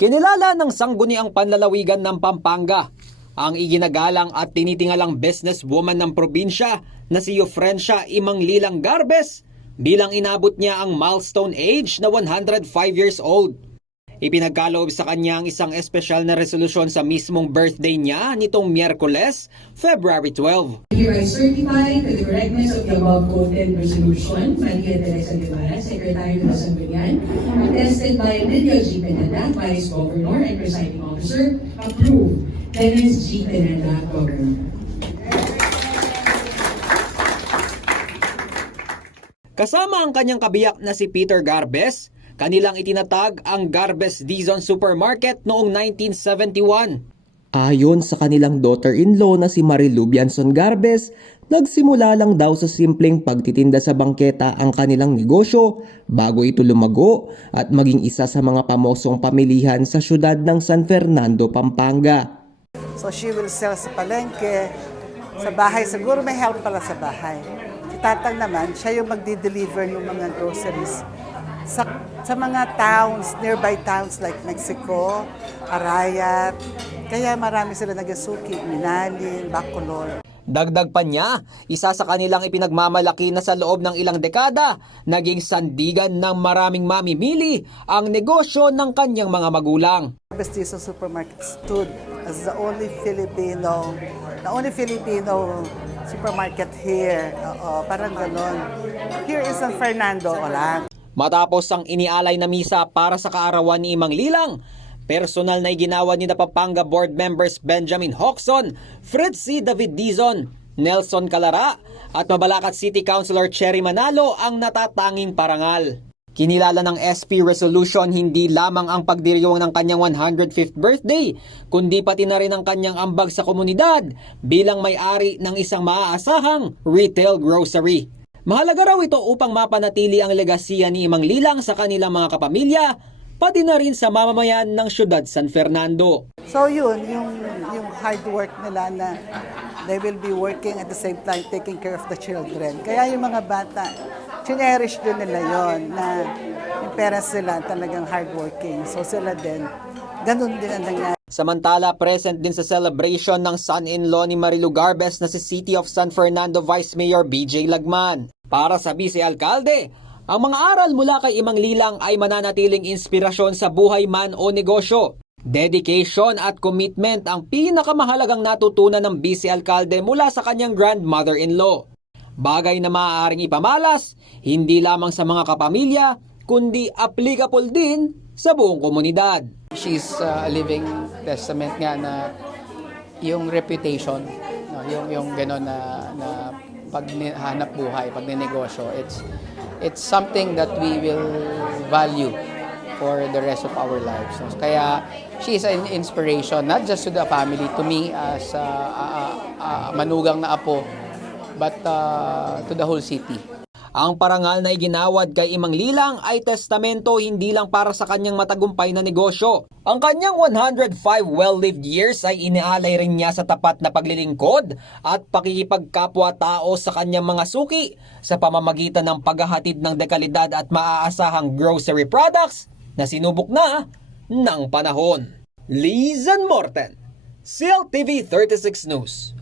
Kinilala ng sangguniang panlalawigan ng Pampanga ang iginagalang at tinitingalang businesswoman ng probinsya na si Eufrencia Imang Lilang Garbes bilang inabot niya ang milestone age na 105 years old. Ipinagkaloob sa kanya ang isang espesyal na resolusyon sa mismong birthday niya nitong Miyerkules, February 12. Here I certify to the correctness of the above quoted resolution, Maria Teresa Guevara, Secretary of the Sanggunian, attested by Lydia G. Pineda, Vice Governor and Presiding Officer, approved, Dennis G. Pineda, Governor. Kasama ang kanyang kabiyak na si Peter Garbes, kanilang itinatag ang Garbes Dizon Supermarket noong 1971. Ayon sa kanilang daughter-in-law na si Marilu Bianson Garbes, nagsimula lang daw sa simpleng pagtitinda sa bangketa ang kanilang negosyo bago ito lumago at maging isa sa mga pamosong pamilihan sa syudad ng San Fernando, Pampanga. So she will sell sa palengke, sa bahay. Siguro may help pala sa bahay. Si Tatang naman, siya yung magdi-deliver ng mga groceries sa, sa mga towns, nearby towns like Mexico, Arayat. Kaya marami sila nagasuki, Minalin, Bacolod. Dagdag pa niya, isa sa kanilang ipinagmamalaki na sa loob ng ilang dekada, naging sandigan ng maraming mamimili ang negosyo ng kanyang mga magulang. Bestizo Supermarket stood as the only Filipino, the only Filipino supermarket here. Oo, parang ganon. Here is San Fernando, wala. Matapos ang inialay na misa para sa kaarawan ni Imang Lilang, personal na iginawa ni Napapanga Board members Benjamin Hoxon, Fritzy David Dizon, Nelson Calara at Mabalacat City Councilor Cherry Manalo ang natatanging parangal. Kinilala ng SP resolution hindi lamang ang pagdiriwang ng kanyang 105th birthday, kundi pati na rin ang kanyang ambag sa komunidad bilang may-ari ng isang maaasahang retail grocery. Mahalaga raw ito upang mapanatili ang legasiya ni Imang Lilang sa kanilang mga kapamilya, pati na rin sa mamamayan ng syudad San Fernando. So yun, yung, yung hard work nila na they will be working at the same time taking care of the children. Kaya yung mga bata, cherish din nila yon na yung parents nila talagang hardworking. So sila din, ganun din ang nangyari. Samantala, present din sa celebration ng son-in-law ni Marilu Garbes na si City of San Fernando Vice Mayor BJ Lagman. Para sa Vice Alcalde, ang mga aral mula kay Imang Lilang ay mananatiling inspirasyon sa buhay man o negosyo. Dedication at commitment ang pinakamahalagang natutunan ng Vice Alcalde mula sa kanyang grandmother-in-law. Bagay na maaaring ipamalas, hindi lamang sa mga kapamilya, kundi applicable din sa buong komunidad. She's uh, a living testament nga na yung reputation, no, yung yung gano'n na na pag hanap buhay, pag ninegosyo, it's it's something that we will value for the rest of our lives. No? Kaya she is an inspiration not just to the family, to me as uh, uh, uh, manugang na apo, but uh, to the whole city. Ang parangal na iginawad kay Imang Lilang ay testamento hindi lang para sa kanyang matagumpay na negosyo. Ang kanyang 105 well-lived years ay inialay rin niya sa tapat na paglilingkod at pakikipagkapwa-tao sa kanyang mga suki sa pamamagitan ng paghahatid ng dekalidad at maaasahang grocery products na sinubok na ng panahon. Lizan Morten, CLTV 36 News.